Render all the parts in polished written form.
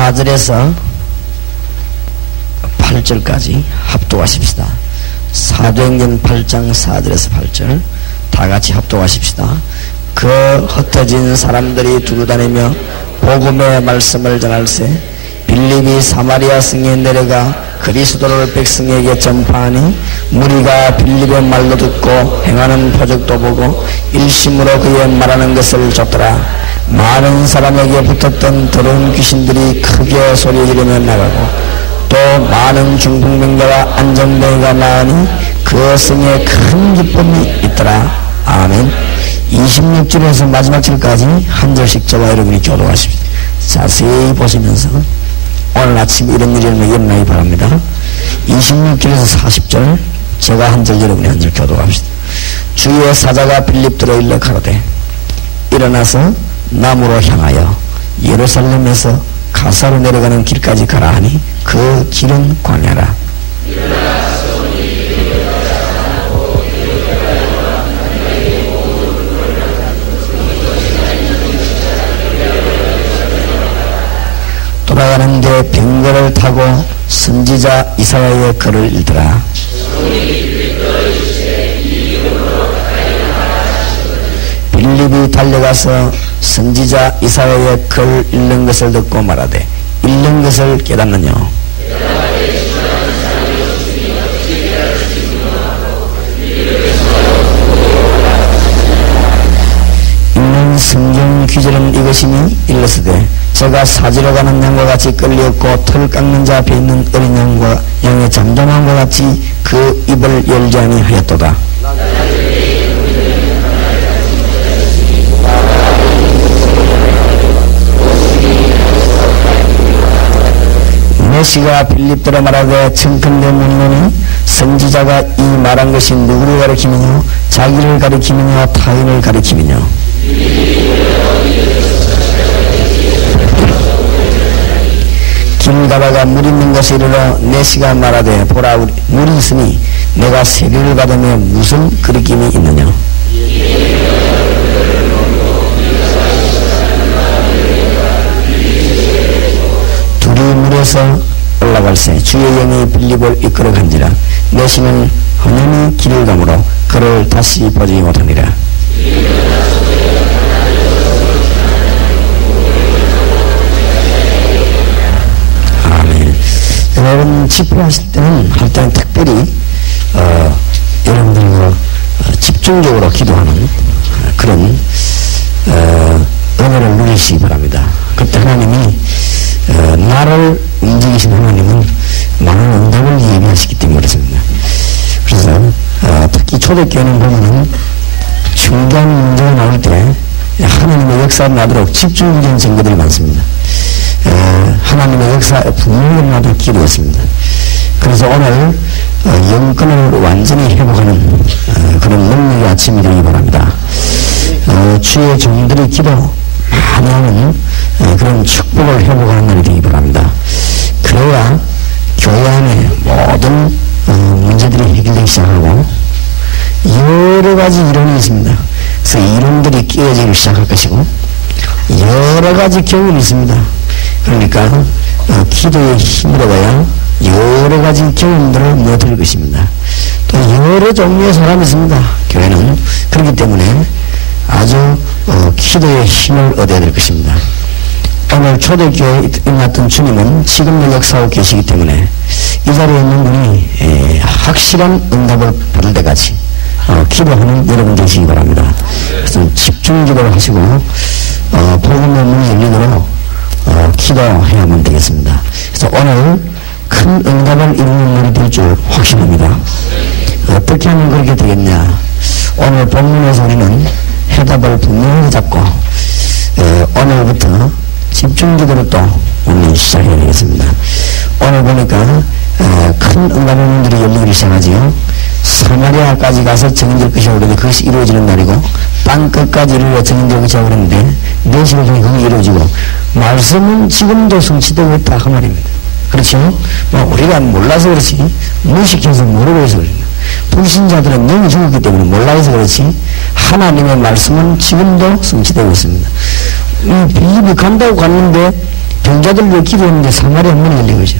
4절에서 8절까지 합독하십시다. 사도행전 8장 4절에서 8절 다 같이 합독하십시다. 그 흩어진 사람들이 두루다니며 복음의 말씀을 전할세 빌립이 사마리아 성에 내려가 그리스도를 백성에게 전파하니 무리가 빌립의 말도 듣고 행하는 표적도 보고 일심으로 그의 말하는 것을 줬더라. 많은 사람에게 붙었던 더러운 귀신들이 크게 소리 지르며 나가고 또 많은 중풍병자와 안정병이가 나으니 그 성에 큰 기쁨이 있더라. 아멘. 26절에서 마지막 절까지 한 절씩 저와 여러분이 교도하십시오. 자세히 보시면서 오늘 아침 이런 일이 일어나기 바랍니다. 26절에서 40절 제가 한 절 여러분이 한 절 교도합시다. 주의 사자가 빌립들어 일러 가로되 일어나서 남으로 향하여 예루살렘에서 가사로 내려가는 길까지 가라 하니 그 길은 광야라. 돌아가는데 병거를 타고 선지자 이사야의 글을 읽더라. 빌립이 달려가서 선지자 이사야의 글 읽는 것을 듣고 말하되 읽는 것을 깨닫느냐. 읽는 성경 귀절은 이것이니 일러스되 제가 사지러 가는 양과 같이 끌렸고 털 깎는 자 앞에 있는 어린 양과 양의 잠잠함과 같이 그 입을 열지 아니하였도다. 메시가 빌립들어 말하되 청컨대 묻노니 선지자가 이 말한 것이 누구를 가리키느냐 자기를 가리키느냐 타인을 가리키느냐. 길 가다가 물 있는 곳에 이르러 메시가 말하되 보라 물이 있으니 내가 세례를 받으며 무슨 거리낌이 있느냐. 둘이 물에서 올라갈새 주의 영이 빌립을 이끌어 간지라. 메시는 헌연히 길을 가므로 그를 다시 보지 못하니라. 여러분 집회하실 때는 할 때는 특별히 여러분들 집중적으로 기도하는 그런 은혜를 누리시기 바랍니다. 그때 하나님이 나를 움직이신 하나님은 많은 응답을 예비하시기 때문에 그렇습니다. 그래서 특히 초대교회는 보면은 중요한 문제가 나올 때 하나님의 역사를 나도록 집중적인 증거들이 많습니다. 하나님의 역사 분명히 나도 기도했습니다. 그래서 오늘 영권을 완전히 회복하는 그런 능력의 아침이 되기 바랍니다. 주의 종들이 기도 많이 하는 그런 축복을 회복하는 날이 되기 바랍니다. 그래야 교회 안에 모든 문제들이 해결되기 시작하고 여러 가지 이론이 있습니다. 그래서 이론들이 깨어지기 시작할 것이고 여러 가지 경험이 있습니다. 그러니까 기도의 힘으로야 여러 가지 경험들을 못할 것입니다. 또 여러 종류의 사람이 있습니다. 교회는 그렇기 때문에 아주 기도의 힘을 얻어야 될 것입니다. 오늘 초대교회에 임났던 주님은 지금도 역사하고 계시기 때문에 이 자리에 있는 분이 확실한 응답을 받을 때까지 기도하는 여러분 되시기 바랍니다. 그래서 집중 기도를 하시고 복음의 문이 열리도록 기도해야만 되겠습니다. 그래서 오늘 큰 응답을 이루는 날이 될 줄 확신합니다. 어떻게 하면 그렇게 되겠냐. 오늘 본문에서 우리는 해답을 분명히 잡고 오늘부터 집중기도를 또 오늘 시작해야 되겠습니다. 오늘 보니까 큰 응답의 문들이 열리기 시작하지요. 사마리아까지 가서 정인될 것이라고 그러는데 그것이 이루어지는 날이고 땅끝까지 이르러 정인될 것이라고 그러는데 4시간 중에 그게 이루어지고 말씀은 지금도 성취되고 있다 그 말입니다. 그렇죠? 우리가 몰라서 그렇지 무식해서 모르고 해서 그렇습니다. 불신자들은 영이 죽었기 때문에 몰라서 그렇지 하나님의 말씀은 지금도 성취되고 있습니다. 빌립이 간다고 갔는데 병자들 위해 기도했는데 사마리아 문이 열린 거죠.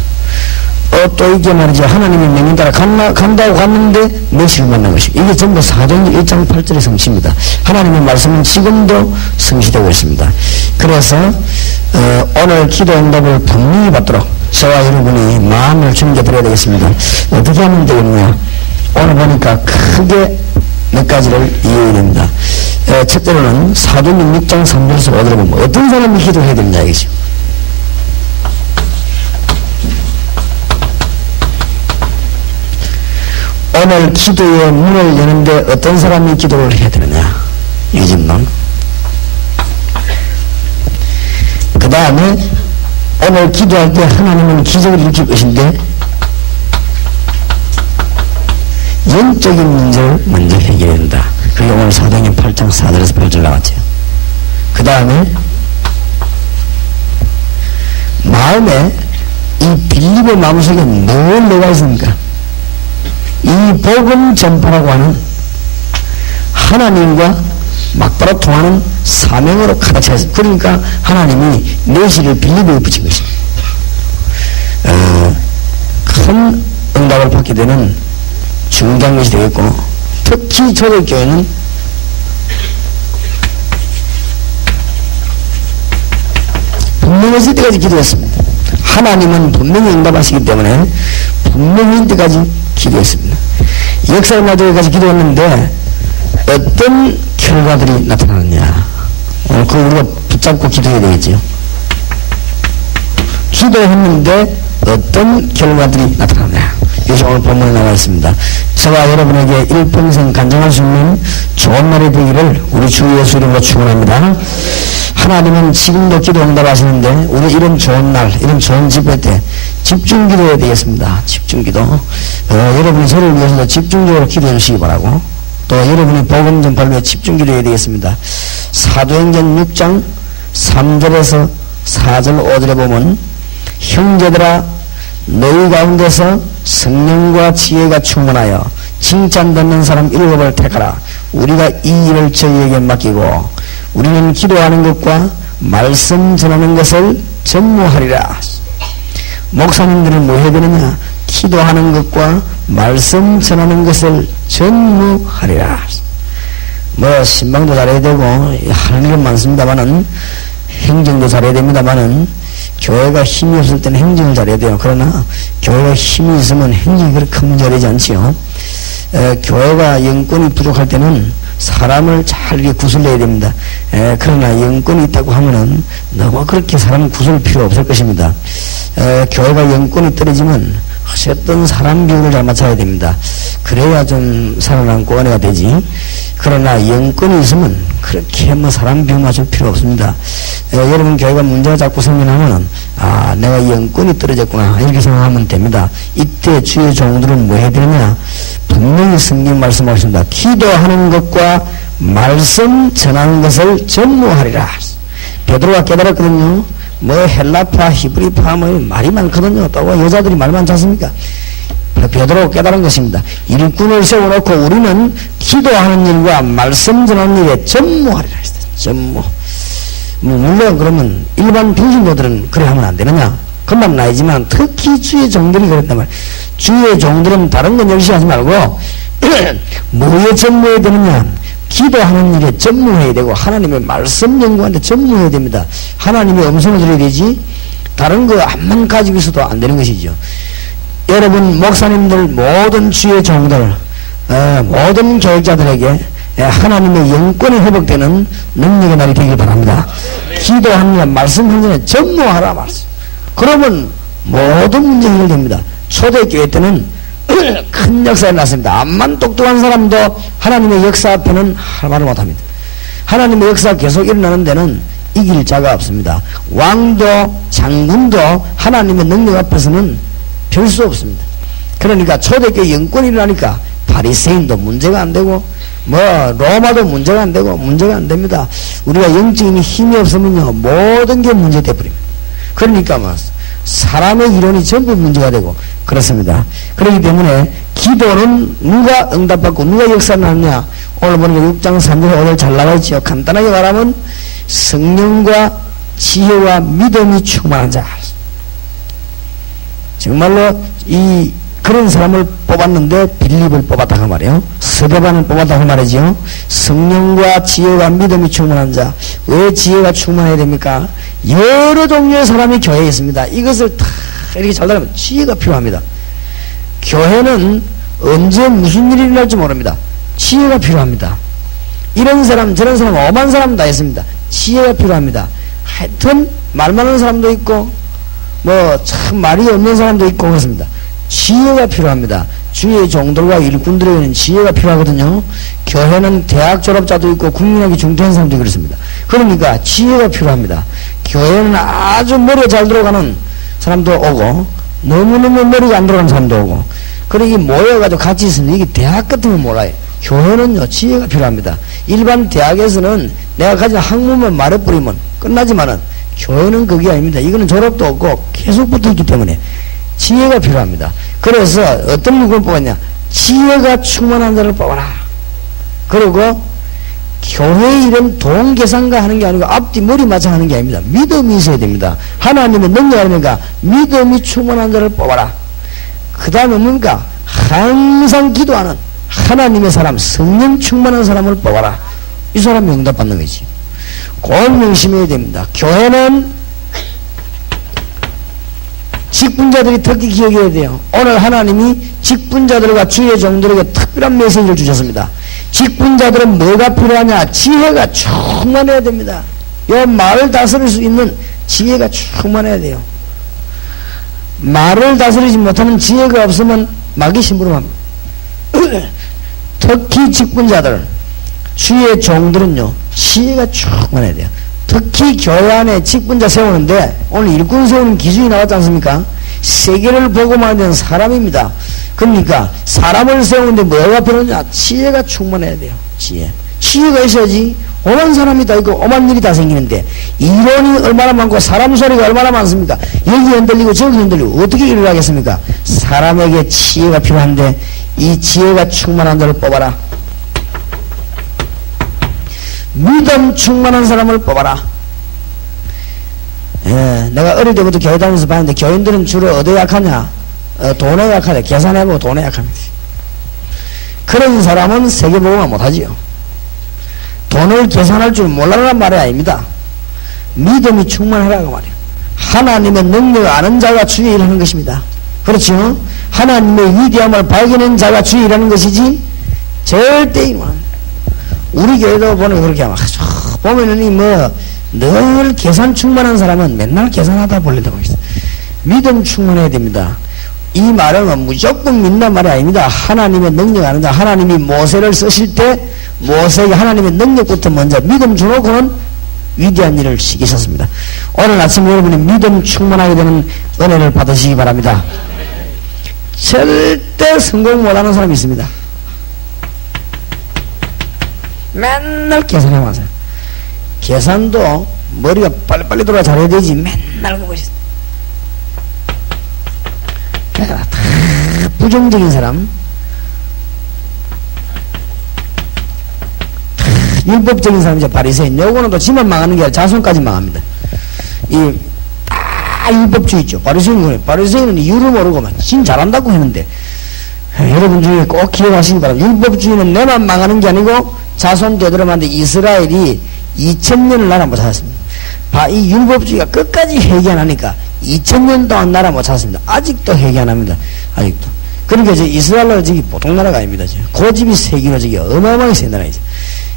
또 이게 말이죠. 하나님의 명령 따라 간다고 갔는데 메시를 만난 것이고, 이게 전부 사도행전 1장 8절의 성취입니다. 하나님의 말씀은 지금도 성취되고 있습니다. 그래서 오늘 기도 응답을 분명히 받도록 저와 여러분이 마음을 준비해드려야 되겠습니다. 어떻게 하면 되겠냐? 오늘 보니까 크게 몇 가지를 이해해야 됩니다. 첫째로는 사도행전 6장 3절에서 5절에 보면 어떤 사람이 기도해야 되느냐 이거죠. 오늘 기도의 문을 여는데 어떤 사람이 기도를 해야 되느냐 이 질문. 그 다음에 오늘 기도할 때 하나님은 기적을 일으킬 것인데 영적인 문제를 먼저 해결해야 된다. 그게 오늘 사도행전 8장 4절에서 8절 나왔죠. 그 다음에 마음에 이 빌립의 마음속에 뭘 내가 있습니까? 이 복음 전파라고 하는 하나님과 막바로 통하는 사명으로 가득 차 있습니다. 그러니까 하나님이 내시를 빌립에 붙인 것입니다. 큰 응답을 받게 되는 중요한 것이 되겠고, 특히 초대교회는 분명히 있을 때까지 기도했습니다. 하나님은 분명히 응답하시기 때문에 분명히 있을 때까지 기도했습니다. 역사의 마지막까지 기도했는데 어떤 결과들이 나타나느냐, 그거 우리가 붙잡고 기도해야 되겠죠. 기도했는데 어떤 결과들이 나타나느냐, 이것이 오늘 본문에 나와 있습니다. 저와 여러분에게 일평생 간증할 수 있는 좋은 날이 되기를 우리 주 예수 이름으로 축원합니다. 하나님은 지금도 기도 응답하시는데 우리 이런 좋은 날, 이런 좋은 집회 때 집중 기도해야 되겠습니다. 집중 기도. 여러분이 저를 위해서도 집중적으로 기도해 주시기 바라고, 또 여러분이 복음 전파를 위해 집중 기도해야 되겠습니다. 사도행전 6장 3절에서 4절 5절에 보면 형제들아 너희 가운데서 성령과 지혜가 충만하여 칭찬받는 사람 7을 택하라. 우리가 이 일을 저희에게 맡기고 우리는 기도하는 것과 말씀 전하는 것을 전무하리라. 목사님들은 뭐 해야 되느냐? 기도하는 것과 말씀 전하는 것을 전무하리라. 뭐 신방도 잘해야 되고 하는 일은 많습니다만은, 행정도 잘해야 됩니다만은, 교회가 힘이 없을 때는 행정을 잘해야 돼요. 그러나 교회가 힘이 있으면 행정이 그렇게 큰 문제가 되지 않지요. 교회가 영권이 부족할 때는 사람을 잘 이렇게 구슬려야 됩니다. 그러나 영권이 있다고 하면은 너무 그렇게 사람을 구슬 필요 없을 것입니다. 교회가 영권이 떨어지면 어쨌든 사람 비율을 잘 맞춰야 됩니다. 그래야 좀 살아남고 은혜가 되지. 그러나 영권이 있으면 그렇게 뭐 사람 비율 맞출 필요 없습니다. 여러분 교회가 문제가 자꾸 생겨나면은 내가 영권이 떨어졌구나 이렇게 생각하면 됩니다. 이때 주의 종들은 뭐 해야 되느냐? 분명히 성경 말씀하십니다. 기도하는 것과 말씀 전하는 것을 전무하리라. 베드로가 깨달았거든요. 뭐 헬라파, 히브리파 뭐 말이 많거든요. 또 여자들이 말 많지 않습니까? 베드로가 깨달은 것입니다. 일꾼을 세워놓고 우리는 기도하는 일과 말씀 전하는 일에 전무하리라 했어요. 전무. 물론 그러면 일반 평신도들은 그래 하면 안 되느냐? 그만 나이지만 특히 주의 종들이 그랬단 말이에요. 주의 종들은 다른 건 열심히 하지 말고 뭐에 전무해야 되느냐? 기도하는 일에 전무해야 되고 하나님의 말씀 연구하는데 전무해야 됩니다. 하나님의 음성을 들어야 되지 다른 거 암만 가지고 있어도 안 되는 것이죠. 여러분 목사님들, 모든 주의 종들, 모든 교육자들에게 하나님의 영권이 회복되는 능력의 날이 되길 바랍니다. 기도하는 일, 말씀하는 일에 전무하라 말씀. 그러면 모든 문제가 해결됩니다. 초대교회 때는 큰 역사가 났습니다. 암만 똑똑한 사람도 하나님의 역사 앞에는 할 말을 못합니다. 하나님의 역사가 계속 일어나는 데는 이길 자가 없습니다. 왕도 장군도 하나님의 능력 앞에서는 별 수 없습니다. 그러니까 초대교회 영권이 일어나니까 바리새인도 문제가 안 되고 뭐 로마도 문제가 안 되고 문제가 안 됩니다. 우리가 영적인 힘이 없으면요 모든 게 문제돼 버립니다. 그러니까 뭐 사람의 이론이 전부 문제가 되고 그렇습니다. 그렇기 때문에 기도는 누가 응답받고 누가 역사하느냐, 오늘 보니까 6장 3절 5절 잘 나와 있죠. 간단하게 말하면 성령과 지혜와 믿음이 충만한 자. 정말로 그런 사람을 뽑았는데 빌립을 뽑았다고 말이에요. 스데반을 뽑았다고 말이죠. 성령과 지혜와 믿음이 충만한 자. 왜 지혜가 충만해야 됩니까? 여러 종류의 사람이 교회에 있습니다. 이것을 다 이렇게 잘 들으면 지혜가 필요합니다. 교회는 언제 무슨 일이 일어날지 모릅니다. 지혜가 필요합니다. 이런 사람 저런 사람 엄한 사람 다 있습니다. 지혜가 필요합니다. 하여튼 말 많은 사람도 있고 뭐 참 말이 없는 사람도 있고 그렇습니다. 지혜가 필요합니다. 주의 종들과 일꾼들에게는 지혜가 필요하거든요. 교회는 대학 졸업자도 있고 국민학위 중퇴한 사람도 그렇습니다. 그러니까 지혜가 필요합니다. 교회는 아주 머리가 잘 들어가는 사람도 오고 너무너무 머리가 안 들어가는 사람도 오고 그러기 모여가지고 같이 있으면 이게 대학 같으면 몰라요. 교회는요 지혜가 필요합니다. 일반 대학에서는 내가 가진 학문만 말해버리면 끝나지만은 교회는 그게 아닙니다. 이거는 졸업도 없고 계속 붙어있기 때문에 지혜가 필요합니다. 그래서 어떤 누구를 뽑았냐? 지혜가 충만한 자를 뽑아라. 그리고 교회 일은 돈 계산과 하는 게 아니고 앞뒤 머리 맞춰 하는 게 아닙니다. 믿음이 있어야 됩니다. 하나님의 능력이니까 믿음이 충만한 자를 뽑아라. 그 다음에 뭔가 항상 기도하는 하나님의 사람, 성령 충만한 사람을 뽑아라. 이 사람이 응답받는 거지. 꼭 명심해야 됩니다. 교회는 직분자들이 특히 기억해야 돼요. 오늘 하나님이 직분자들과 주의 종들에게 특별한 메시지를 주셨습니다. 직분자들은 뭐가 필요하냐? 지혜가 충만해야 됩니다. 이 말을 다스릴 수 있는 지혜가 충만해야 돼요. 말을 다스리지 못하는 지혜가 없으면 마귀 심부름합니다. 특히 직분자들, 주의 종들은요, 지혜가 충만해야 돼요. 특히 교회 안에 직분자 세우는데 오늘 일꾼 세우는 기준이 나왔지 않습니까? 세계를 보고만 되는 사람입니다. 그러니까 사람을 세우는데 뭐가 필요하냐? 지혜가 충만해야 돼요. 지혜가 있어야지 오만 사람이 다 있고 오만 일이 다 생기는데 이론이 얼마나 많고 사람 소리가 얼마나 많습니까? 여기 흔들리고 저기 흔들리고 어떻게 일을 하겠습니까? 사람에게 지혜가 필요한데 이 지혜가 충만한 자를 뽑아라. 믿음 충만한 사람을 뽑아라. 예, 내가 어릴 때부터 교회 다니면서 봤는데 교인들은 주로 어디에 약하냐? 돈에 약하냐? 계산해보고 돈에 약합니다. 그런 사람은 세계복음화 못하지요. 돈을 계산할 줄 몰라란 말이 아닙니다. 믿음이 충만하라고 말이에요. 하나님의 능력을 아는 자가 주의 일하는 것입니다. 그렇죠? 하나님의 위대함을 발견한 자가 주의 일하는 것이지 절대 일어납니다. 우리 교회도 보면 그렇게 하면 보면은 늘 계산 충만한 사람은 맨날 계산하다 볼래다고 있어. 믿음 충만해야 됩니다. 이 말은 무조건 믿는 말이 아닙니다. 하나님의 능력 아는 자, 하나님이 모세를 쓰실 때 모세에게 하나님의 능력부터 먼저 믿음 주놓고는 위대한 일을 시키셨습니다. 오늘 아침 여러분이 믿음 충만하게 되는 은혜를 받으시기 바랍니다. 절대 성공 못하는 사람이 있습니다. 맨날 계산해 와서 계산도 머리가 빨리빨리 돌아 잘해야 되지 맨날 그거 있어. 다 부정적인 사람, 율법적인 사람이죠. 바리새인. 요거는 또 지만 망하는 게 아니라 자손까지 망합니다. 다 율법주의죠. 바리새인은 이유를 모르고만 진 잘한다고 했는데 여러분 중에 꼭 기억하시기 바랍니다. 율법주의는 내만 망하는 게 아니고 자손 되들어만데 이스라엘이 2000년을 나라 못 찾았습니다. 이 율법주의가 끝까지 회개 안 하니까 2000년 동안 나라 못 찾았습니다. 아직도 회개 안 합니다. 아직도. 그러니까 이스라엘은 저기 보통 나라가 아닙니다. 고집이 세기로 저기 어마어마하게 센 나라이죠.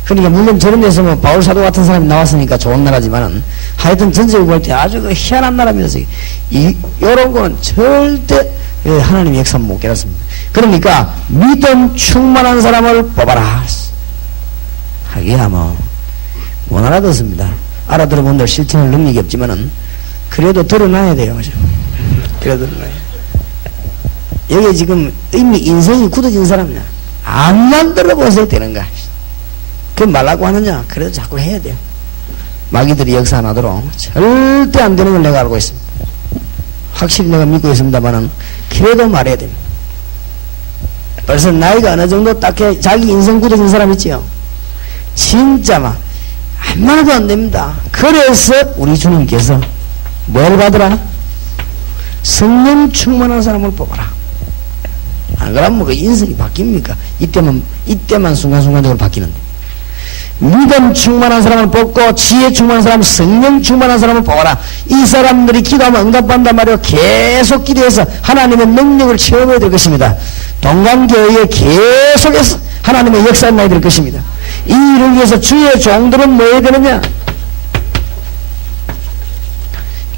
그러니까 물론 저런 데서 뭐 바울 사도 같은 사람이 나왔으니까 좋은 나라지만은 하여튼 전적으로 볼 때 아주 희한한 나라입니다. 저기. 요런 거는 절대 하나님의 역사 못 깨닫습니다. 그러니까 믿음 충만한 사람을 뽑아라. 하기야 못 알아듣습니다. 알아들어본들 실천할 능력이 없지만은 그래도 드러나야 돼요. 그래도 드러나야. 여기 지금 이미 인생이 굳어진 사람이야. 암만 들어보세요 되는가. 그 말라고 하느냐? 그래도 자꾸 해야 돼요. 마귀들이 역사 안 하도록 절대 안 되는 걸 내가 알고 있습니다. 확실히 내가 믿고 있습니다만은 그래도 말해야 됩니다. 벌써 나이가 어느 정도 딱히 자기 인생 굳어진 사람 있지요. 진짜 안만해도 안 됩니다. 그래서 우리 주님께서 뭘 받으라? 성령 충만한 사람을 뽑아라. 안 그러면 그 인생이 바뀝니까? 이때만 순간순간적으로 바뀌는데. 믿음 충만한 사람을 뽑고 지혜 충만한 사람, 성령 충만한 사람을 뽑아라. 이 사람들이 기도하면 응답받는단 말이에요. 계속 기도해서 하나님의 능력을 체험해야 될 것입니다. 동강교회에 계속해서 하나님의 역사를 나야 될 것입니다. 이 일을 위해서 주의 종들은 뭐 해야 되느냐?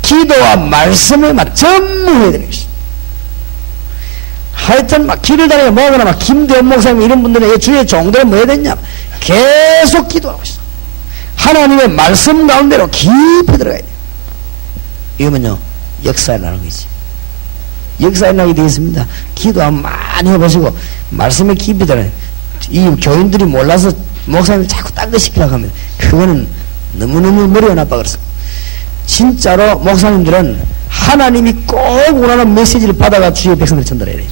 기도와 말씀을 막 전무해야 되는 것입니다. 하여튼 막 길을 다니고 뭐하거나 막 김대원 목사님 이런 분들은 주의 종들은 뭐 해야 되냐? 계속 기도하고 있어. 하나님의 말씀 가운데로 깊이 들어가야 돼. 이러면요 역사에 나는 거지. 역사에 나게 되어 있습니다. 기도 한번 많이 해보시고 말씀에 깊이 들어가야 돼. 이 교인들이 몰라서 목사님을 자꾸 딴 거 시키려고 하면 그거는 너무너무 머리가 나빠. 그래서 진짜로 목사님들은 하나님이 꼭 원하는 메시지를 받아가 주의 백성들을 전달해야 돼요.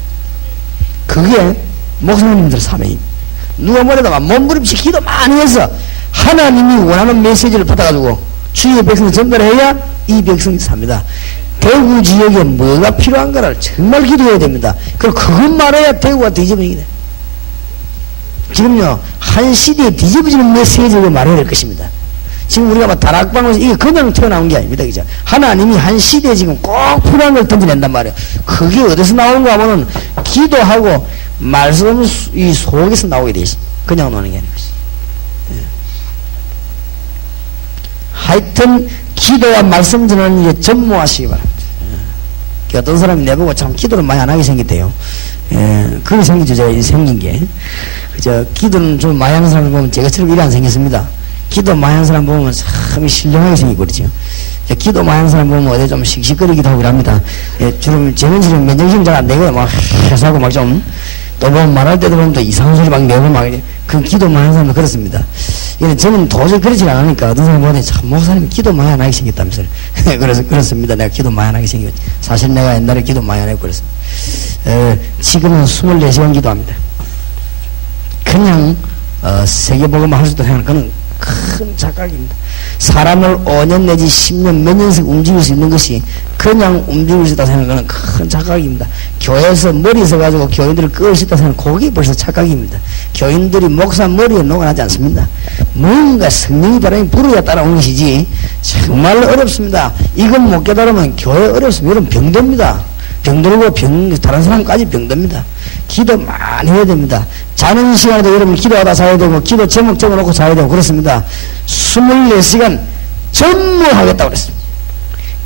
그게 목사님들 사명입니다. 누가 뭐래도 몸부림치 기도 많이 해서 하나님이 원하는 메시지를 받아가지고 주의 백성을 전달해야 이 백성이 삽니다. 대구 지역에 뭐가 필요한가를 정말 기도해야 됩니다. 그리고 그것만 해야 대구가 뒤집어지게 돼. 지금요 한 시대에 뒤집어지는 메시지를 말해야 될 것입니다. 지금 우리가 막 다락방에서 이게 그냥 튀어나온 게 아닙니다. 그죠? 하나님이 한 시대에 지금 꼭 필요한 걸 던져낸단 말이에요. 그게 어디서 나오는가 하면은 기도하고 말씀 이 속에서 나오게 돼 있어. 그냥 나오는 게 아니고. 예. 하여튼 기도와 말씀 전하는 일에 전무하시기 바랍니다. 예. 어떤 사람이 내보고 참 기도를 많이 안 하게 생겼대요. 예. 그게 생기죠. 제가 생긴 게. 그저 기도는 좀 많이 하는 사람을 보면 제가처럼 일이 안 생겼습니다. 기도 많이 하는 사람 보면 참 신령하게 생기거든요. 기도 많이 하는 사람 보면 어디 좀 씩씩거리기도 하고 합니다. 예, 주로 제는 면정심 잘 안 되고요. 막 해서하고 막 좀 또 보면 말할 때도 보면 또 이상한 소리 막 내고 막 그 기도 많이 하는 사람도 그렇습니다. 저는 도저히 그러지 않으니까 어떤 사람 보면 참 목사님이 기도 많이 안 하게 생겼다면서요. 그래서 그렇습니다. 내가 기도 많이 안 하게 생겼지. 사실 내가 옛날에 기도 많이 안 하고 그랬습니다. 지금은 24시간 기도합니다. 그냥 세계복음을 할 수도 생각하는 그는 큰 착각입니다. 사람을 5년 내지 10년 몇 년씩 움직일 수 있는 것이 그냥 움직일 수 있다 생각하는 큰 착각입니다. 교회에서 머리 서가지고 교인들을 끌 수 있다 생각하는 그게 벌써 착각입니다. 교인들이 목사 머리에 녹아나지 않습니다. 뭔가 성령이 바람이 불어야 따라오는 것이지 정말 어렵습니다. 이건 못 깨달으면 교회 어렵습니다. 여러분 병듭니다. 병들고 다른 사람까지 병듭니다. 기도 많이 해야 됩니다. 자는 시간에도 여러분 기도하다 자야 되고 기도 제목 적어놓고 자야 되고 그렇습니다. 24시간 전무하겠다고 그랬습니다.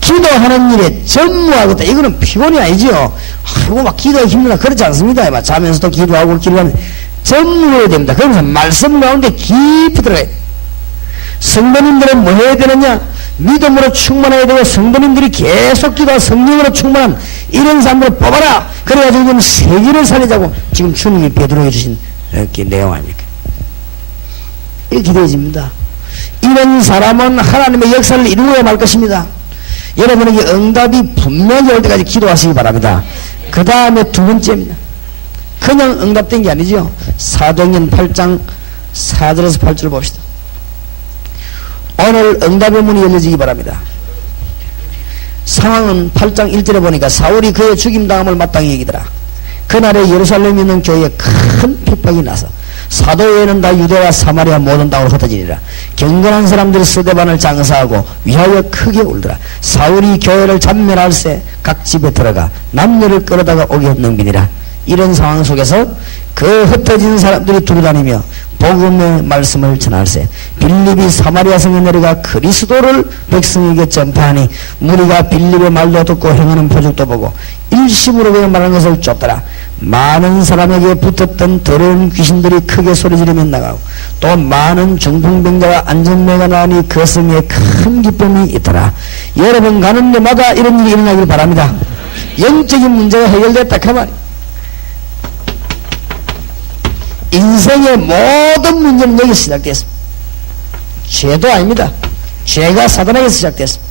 기도하는 일에 전무하겠다. 이거는 피곤이 아니죠. 아이고 막 기도하기 힘들다 그렇지 않습니다. 막 자면서도 기도하고 기도하면 전무해야 됩니다. 그러면서 말씀 가운데 깊이 들어가야 돼요. 성도님들은 뭐 해야 되느냐? 믿음으로 충만해야 되고 성도님들이 계속 기도하고 성령으로 충만한 이런 사람들을 뽑아라. 그래가지고 지금 세계를 살리자고 지금 주님이 베드로에게 주신 이렇게 내용 아닙니까? 이렇게 기도해집니다. 이런 사람은 하나님의 역사를 이루어야 말 것입니다. 여러분에게 응답이 분명히 올 때까지 기도하시기 바랍니다. 그 다음에 두 번째입니다. 그냥 응답된 게 아니죠. 사도행전 8장 4절에서 8절 봅시다. 오늘 응답의 문이 열려지기 바랍니다. 상황은 8장 1절에 보니까 사울이 그의 죽임당함을 마땅히 여기더라. 그날에 예루살렘에 있는 교회에 큰 핍박이 나서 사도 외에는 다 유대와 사마리아 모든 땅으로 흩어지니라. 경건한 사람들이 스데반을 장사하고 위하여 크게 울더라. 사울이 교회를 잔멸할세 각 집에 들어가 남녀를 끌어다가 오게 넘기니라. 이런 상황 속에서 그 흩어진 사람들이 두루다니며 복음의 말씀을 전할세. 빌립이 사마리아 성에 내려가 그리스도를 백성에게 전파하니 무리가 빌립의 말도 듣고 행하는 표적도 보고 일심으로 그의 말하는 것을 쫓더라. 많은 사람에게 붙었던 더러운 귀신들이 크게 소리지르며 나가고 또 많은 중풍병자와 안전매가 나니 그 성에 큰 기쁨이 있더라. 여러분 가는 데마다 이런 일이 일어나길 바랍니다. 영적인 문제가 해결됐다 하면 인생의 모든 문제는 여기서 시작됐습니다. 죄도 아닙니다. 죄가 사단에게 시작됐습니다.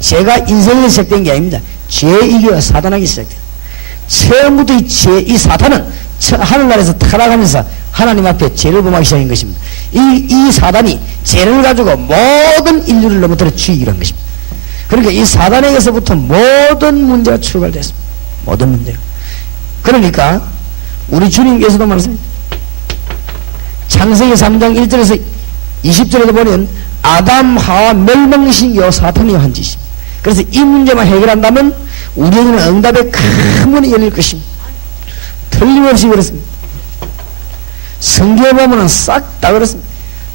죄가 인생에서 시작된 게 아닙니다. 죄이기가 사단에게 시작됐습니다. 처음부터 이 사탄은 하늘나라에서 타락하면서 하나님 앞에 죄를 범하기 시작한 것입니다. 이 사단이 죄를 가지고 모든 인류를 넘어뜨려 죽이기로 한 것입니다. 그러니까 이 사단에게서부터 모든 문제가 출발됐습니다. 모든 문제가. 그러니까 우리 주님께서도 말씀합니다. 창세기 3장 1절에서 20절에도 보면 아담 하와 멸망신기와 사탄이요 한 짓입니다. 그래서 이 문제만 해결한다면 우리에게는 응답의 큰 문이 열릴 것입니다. 틀림없이 그렇습니다. 성경에 보면 싹 다 그렇습니다.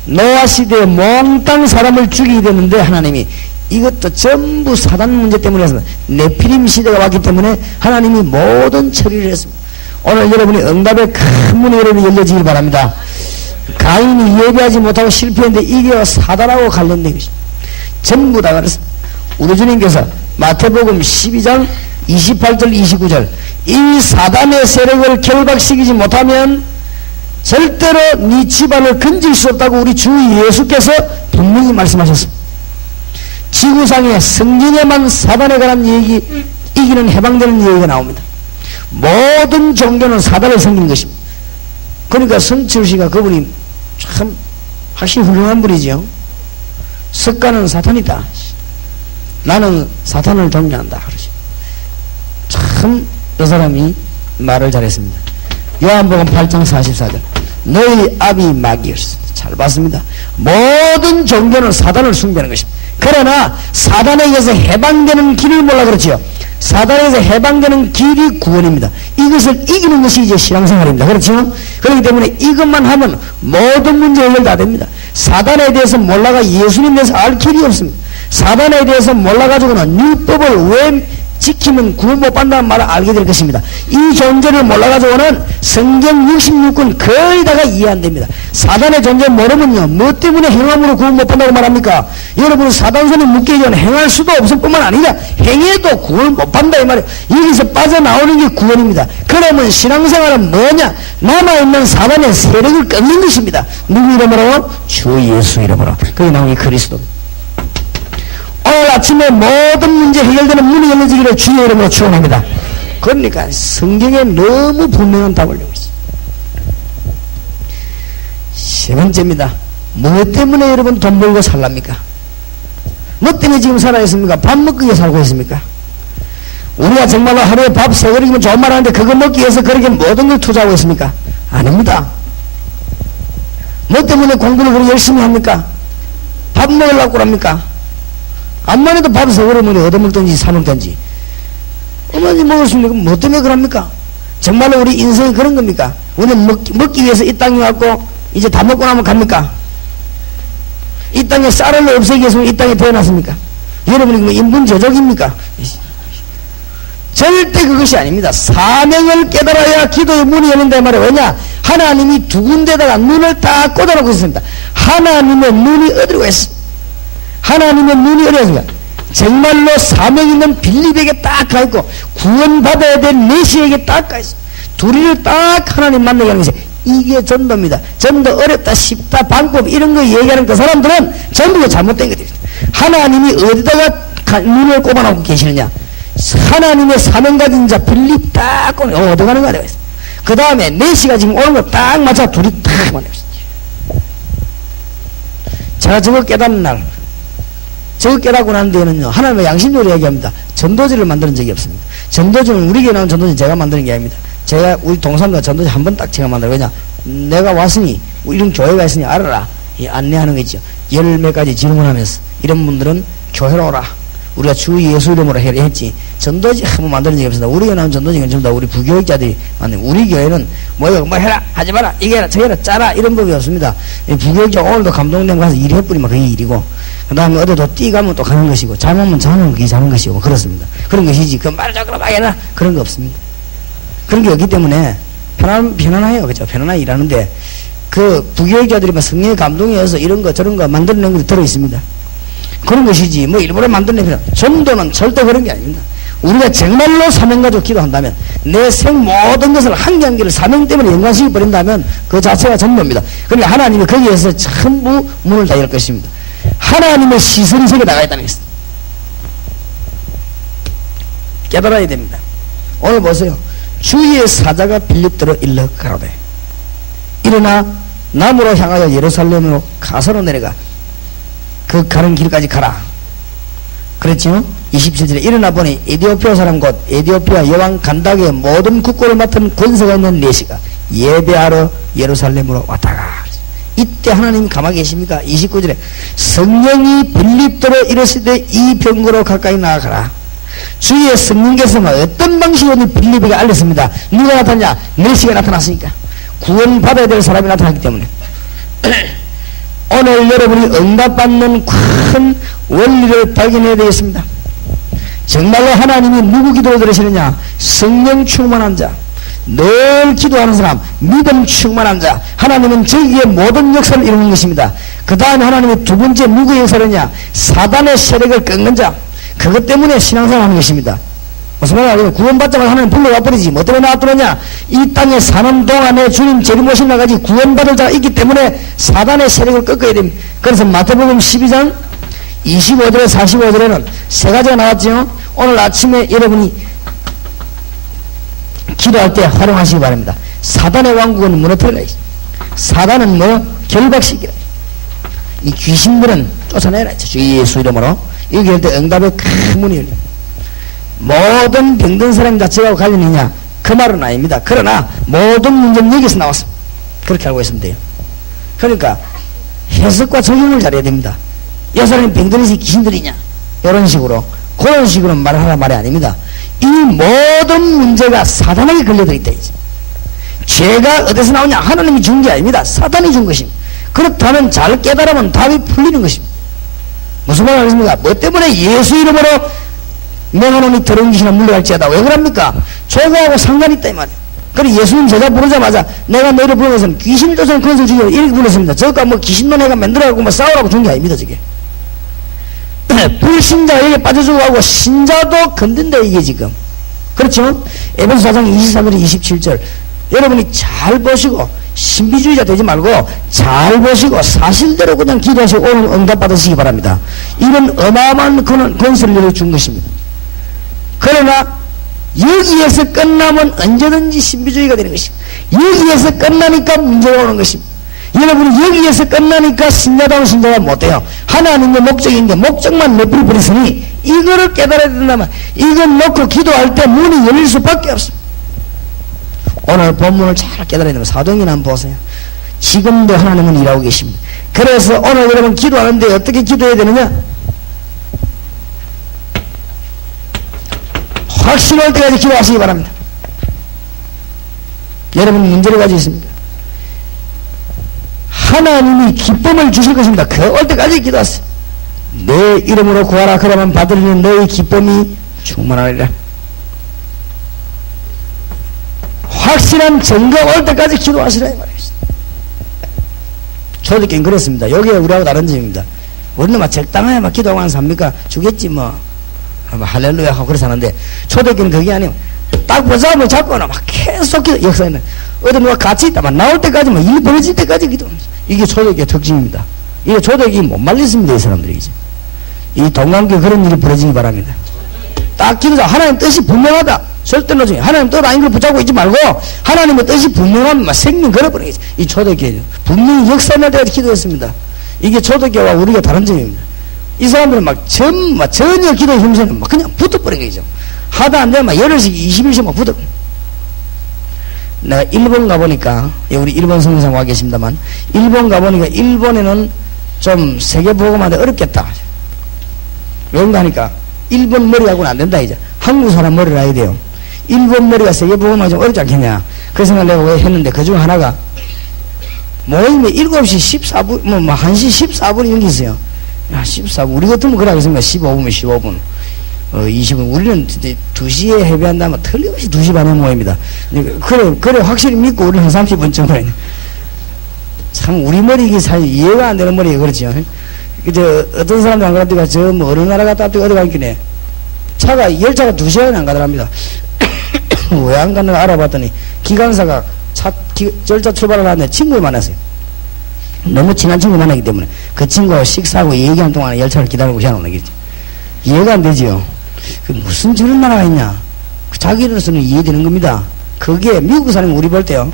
노아 시대에 몽땅 사람을 죽이게 됐는데 하나님이 이것도 전부 사단 문제 때문에 했습니다. 네피림 시대가 왔기 때문에 하나님이 모든 처리를 했습니다. 오늘 여러분이 응답의 큰 문이 여러분이 열려지길 바랍니다. 가인이 예배하지 못하고 실패했는데 이게 사단하고 관련된 것입니다. 전부 다 그렇습니다. 우리 주님께서 마태복음 12장 28절 29절 이 사단의 세력을 결박시키지 못하면 절대로 네 집안을 건질 수 없다고 우리 주 예수께서 분명히 말씀하셨습니다. 지구상에 성경에만 사단에 관한 얘기 이기는 해방되는 얘기가 나옵니다. 모든 종교는 사단을 섬기는 것입니다. 그러니까 성철 씨가 그분이 참 확실히 훌륭한 분이죠. 석가는 사탄이다. 나는 사탄을 존경한다. 그러지. 참 그 사람이 말을 잘했습니다. 요한복음 8장 44절 너희 아비 마귀였어. 잘 봤습니다. 모든 종교는 사단을 숭배하는 것입니다. 그러나 사단에게서 해방되는 길을 몰라 그렇지요. 사단에서 해방되는 길이 구원입니다. 이것을 이기는 것이 이제 신앙생활입니다. 그렇죠? 그렇기 때문에 이것만 하면 모든 문제 해결 다 됩니다. 사단에 대해서 몰라가 예수님에 대해서 알 길이 없습니다. 사단에 대해서 몰라가지고는 율법을 왜 지키면 구원 못 받는다는 말을 알게 될 것입니다. 이 존재를 몰라가지고는 성경 66권 거의 다가 이해 안 됩니다. 사단의 존재 모르면요, 뭐 때문에 행함으로 구원 못 받는다고 말합니까? 여러분, 사단손에 묶이기 전에 행할 수도 없을 뿐만 아니라 행해도 구원 못 받는다 이 말이에요. 여기서 빠져나오는 게 구원입니다. 그러면 신앙생활은 뭐냐? 남아있는 사단의 세력을 끊는 것입니다. 누구 이름으로? 주 예수 이름으로. 그게 나오는 게 그리스도입니다. 오늘 아침에 모든 문제 해결되는 문이 열려지기를 주의 이름으로 축원합니다. 그러니까 성경에 너무 분명한 답을 주고 있어요. 세 번째입니다. 뭐 때문에 여러분 돈 벌고 살랍니까? 뭐 때문에 지금 살아있습니까? 밥 먹기 위해 살고 있습니까? 우리가 정말로 하루에 밥 세 그릇이면 좋은 말 하는데 그거 먹기 위해서 그렇게 모든 걸 투자하고 있습니까? 아닙니다. 뭐 때문에 공부를 그렇게 열심히 합니까? 밥 먹으려고 합니까? 암만 해도 밥 세 그릇 얻어먹든지 사먹든지 얼마든지 먹을 수 있는 건 뭐 때문에 그럽니까? 정말로 우리 인생이 그런 겁니까? 우리는 먹기 위해서 이 땅에 왔고 이제 다 먹고 나면 갑니까? 이 땅에 쌀을 없애기 위해서 이 땅에 태어났습니까? 여러분이 뭐 인분 저족입니까? 절대 그것이 아닙니다. 사명을 깨달아야 기도의 문이 열린다 말이에요. 왜냐? 하나님이 두 군데다가 눈을 딱 꽂아놓고 있습니다. 하나님의 눈이 어디로 있습니다. 하나님의 눈이 어디로 있습니까? 정말로 사명 있는 빌립에게 딱 가있고 구원받아야 될 메시에게 딱 가있습니다. 둘이를 딱 하나님 만나게 하는 것이 이게 전도입니다. 전도 어렵다 쉽다 방법 이런 거 얘기하는 그 사람들은 전부 잘못된 것들입니다. 하나님이 어디다가 눈을 꼽아놓고 계시느냐? 하나님의 사명 가진 자 빌립 딱 꼽아 어디 가는 거야? 그 다음에 메시가 지금 오는 거 딱 맞춰 둘이 딱 만났어요. 제가 저거 깨닫는 날 저거 깨닫고 난 뒤에는요, 하나님의 양심적으로 얘기합니다. 전도지를 만드는 적이 없습니다. 전도지는 우리 교회 나온 전도지 제가 만드는 게 아닙니다. 제가 우리 동산과 전도지 한 번 딱 제가 만들어요. 왜냐? 내가 왔으니 이런 교회가 있으니 알아라. 안내하는 거죠. 열 몇 가지 질문하면서 이런 분들은 교회로 오라. 우리가 주 예수 이름으로 해라 했지. 전도지 한 번 만드는 적이 없습니다. 우리 교회 나온 전도지는 전부 다 우리 부교육자들이 만든. 우리 교회는 뭐 해라 하지 마라 이게 해라 저게 해라 짜라 이런 법이 없습니다. 부교육자 오늘도 감동된 거 가서 일 해버리면 그게 일이고 그 다음에 어디도 뛰가면 또 가는 것이고 잘못하면 자는 그게 자는 것이고 그렇습니다. 그런 것이지 그 말을 자꾸 막 해라 그런 거 없습니다. 그런 게 없기 때문에 편안해요. 그죠? 편안하게 일하는데 그 부교육자들이 막 성령의 감동이어서 이런 거 저런 거 만들어낸 것도 들어있습니다. 그런 것이지 뭐 일부러 만들어내면 전도는 절대 그런 게 아닙니다. 우리가 정말로 사명 가지고 기도한다면 내 생 모든 것을 한 개 한 개를 사명 때문에 연관시켜 버린다면 그 자체가 전도입니다. 그러니까 하나님이 거기에서 전부 문을 다 열 것입니다. 하나님의 시선이 세계 나가 있다는 것입니다. 깨달아야 됩니다. 오늘 보세요. 주의 사자가 빌립더러 일러 가로되 일어나 남으로 향하여 예루살렘으로 가서로 내려가. 그 가는 길까지 가라. 그랬죠? 27절에 일어나 보니 에디오피아 사람 곧 에디오피아 여왕 간다게의 모든 국고를 맡은 권세가 있는 내시가 예배하러 예루살렘으로 왔다가. 이때 하나님이 가만히 계십니까? 29절에 성령이 빌립도로 이르시되 이 병거로 가까이 나아가라. 주의 성령께서 어떤 방식으로 빌립에게 알렸습니다. 누가 나타났냐? 내시가 나타났으니까. 구원받아야 될 사람이 나타났기 때문에. 오늘 여러분이 응답받는 큰 원리를 발견해야 되겠습니다. 정말로 하나님이 누구 기도를 들으시느냐? 성령 충만한 자, 늘 기도하는 사람, 믿음 충만한 자. 하나님은 저기에 모든 역사를 이루는 것입니다. 그 다음에 하나님의 두 번째 누구의 역사느냐? 사단의 세력을 끊는 자. 그것 때문에 신앙생활 하는 것입니다. 무슨 말이야? 구원받자마자 하나님 불러와 버리지. 뭐 때문에 나왔더냐? 이 땅에 사는 동안에 주님 재림오신 날까지 구원받을 자가 있기 때문에 사단의 세력을 꺾어야 됩니다. 그래서 마태복음 12장 25절에 45절에는 세 가지가 나왔죠. 오늘 아침에 여러분이 기도할 때 활용하시기 바랍니다. 사단의 왕국은 무너뜨려라. 사단은 뭐 결박시키라. 이 귀신들은 쫓아내라. 주 예수 이름으로. 여기 할 때 응답의 큰 문이 열립니다. 모든 병든 사람 자체가 관련이 있냐? 그 말은 아닙니다. 그러나 모든 문제는 여기서 나왔습니다. 그렇게 알고 있으면 돼요. 그러니까 해석과 적용을 잘해야 됩니다. 이 사람이 병든이 귀신들이냐? 이런 식으로 그런 식으로 말하라 말이 아닙니다. 이 모든 문제가 사단에게 걸려져 있다. 이제. 죄가 어디서 나오냐? 하나님이 준 게 아닙니다. 사단이 준 것입니다. 그렇다면 잘 깨달으면 답이 풀리는 것입니다. 무슨 말을 하십니까? 뭐 때문에 예수 이름으로 명하노니 더러운 귀신아 물러갈지어다. 왜 그럽니까? 저거하고 상관이 있다 이 말이에요. 그래 예수님 제가 부르자마자 내가 너희를 부른 것은 귀신을 쫓아낸 권세를 주기로 이렇게 불렀습니다. 저거 뭐 귀신도 내가 만들어가고 뭐 싸우라고 준 게 아닙니다. 저게 불신자에게 빠져주고 하고 신자도 건든다 이게 지금. 그렇죠? 에베소 4장 23절 27절 여러분이 잘 보시고 신비주의자 되지 말고 잘 보시고 사실대로 그냥 기도하시고 오늘 응답 받으시기 바랍니다. 이런 어마어마한 권세를 준 것입니다. 그러나 여기에서 끝나면 언제든지 신비주의가 되는 것입니다. 여기에서 끝나니까 문제가 오는 것입니다. 여러분이 여기에서 끝나니까 신자다운 신자가 못돼요. 하나님의 목적인데 목적만 내버려버렸으니 이거를 깨달아야 된다면 이걸 놓고 기도할 때 문이 열릴 수밖에 없습니다. 오늘 본문을 잘 깨달아야 됩니다. 사도행전 한번 보세요. 지금도 하나님은 일하고 계십니다. 그래서 오늘 여러분 기도하는데 어떻게 기도해야 되느냐? 확신할 때까지 기도하시기 바랍니다. 여러분 문제를 가지고 있습니다. 하나님이 기쁨을 주실 것입니다. 그 올 때까지 기도하세요. 내 이름으로 구하라 그러면 받으리니 너의 기쁨이 충만하리라. 확실한 증거 올 때까지 기도하시라 이 말이겠습니다. 초대교회는 그렇습니다. 여기에 우리하고 다른 점입니다. 우리는 막 적당하게 막 기도하고 하는 사람입니까? 주겠지 뭐 할렐루야 하고 그래서 하는데 초대교회는 그게 아니에요. 딱 보자면 잡거나 막 계속 기도. 역사에는 어디 누가 같이 있다만 나올 때까지 뭐 일 벌어질 때까지 기도합니다. 이게 초대교회 특징입니다. 이게 초대교회 못 말렸습니다. 이 사람들이 이제 이 동방교회 그런 일이 벌어지기 바랍니다. 딱 기도자 하나님 뜻이 분명하다. 절대 나중에 하나님 뜻 아닌 걸 붙잡고 있지 말고 하나님의 뜻이 분명하면 막 생명 걸어버리겠지. 이 초대교회 분명히 역사날 때까지 기도했습니다. 이게 초대교회와 우리가 다른 점입니다. 이 사람들은 막 전혀 기도에 힘쓰는 막 그냥 붙어버린 거죠. 하다 안 되면 막 8시 20일씩 막 붙어. 내가 일본 가보니까 우리 일본 성교사님 와 계십니다만 일본 가보니까 일본에는 좀 세계보고만 어렵겠다. 왜인가 하니까 일본 머리하고는 안 된다 이제. 한국 사람 머리를 해야 돼요. 일본 머리가 세계보고만 좀 어렵지 않겠냐. 그 생각 내가 왜 했는데 그중 하나가 모임에 7시 14분 뭐 1시 14분 이런 게 있어요. 야 14분 우리 같으면 그래 하겠습니까? 15분이면 15분 20분 우리는 2시에 해배한다면 틀림없이 2시 반에 모입니다. 그래 확실히 믿고 우리는 30분쯤 그래. 참 우리 머리 이게 사실 이해가 안 되는 머리예요. 그렇죠? 저 어떤 사람도 안 가다가 저 뭐 어느 나라 갔다 왔더니 어디 가긴 해. 열차가 2시간이 안 가더랍니다. 왜 안 가는가 알아봤더니 기관사가 열차 출발을 하는데 친구를 만났어요. 너무 친한 친구 만나기 때문에 그 친구하고 식사하고 얘기하는 동안에 열차를 기다리고 시작하는 거겠지. 이해가 안 되지요. 그 무슨 저런 나라가 있냐. 자기로서는 이해되는 겁니다. 그게 미국 사람이 우리 볼 때요.